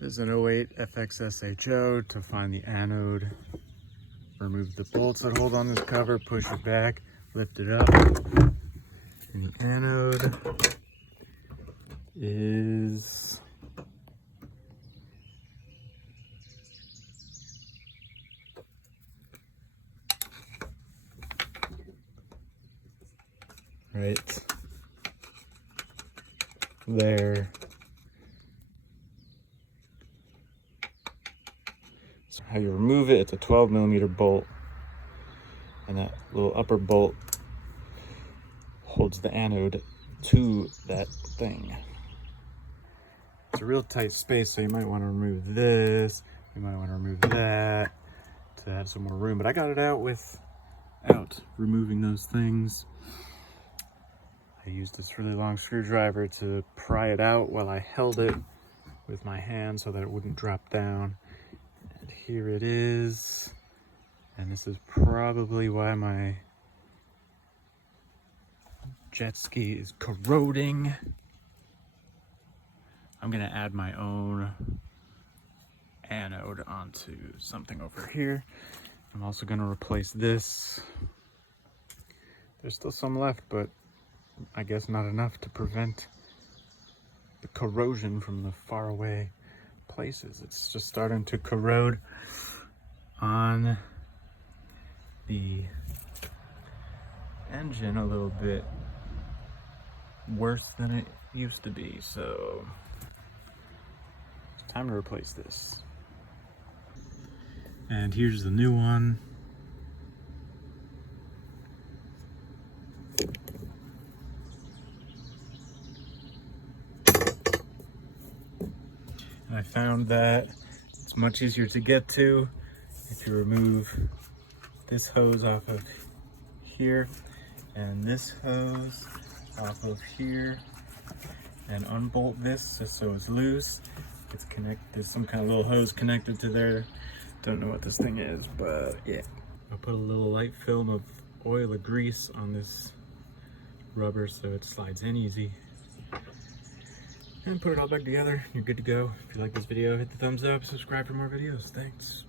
There's an 08 fxsho to find the anode. Remove the bolts that hold on this cover, push it back, lift it up. And the anode is right there. So how you remove it, it's a 12mm bolt, and that little upper bolt holds the anode to that thing. It's a real tight space, so you might want to remove this, you might want to remove that to add some more room, but I got it out without removing those things. I used this really long screwdriver to pry it out while I held it with my hand so that it wouldn't drop down. And here it is. And this is probably why my jet ski is corroding. I'm gonna add my own anode onto something over here. I'm also gonna replace this. There's still some left, but I guess not enough to prevent the corrosion from the faraway places. It's just starting to corrode on the engine a little bit worse than it used to be, so it's time to replace this. And here's the new one. And I found that it's much easier to get to if you remove this hose off of here and this hose off of here and unbolt this just so it's loose. It's connected, there's some kind of little hose connected to there. Don't know what this thing is, but yeah. I'll put a little light film of oil or grease on this rubber so it slides in easy. And put it all back together, you're good to go. If you like this video, hit the thumbs up, subscribe for more videos. Thanks.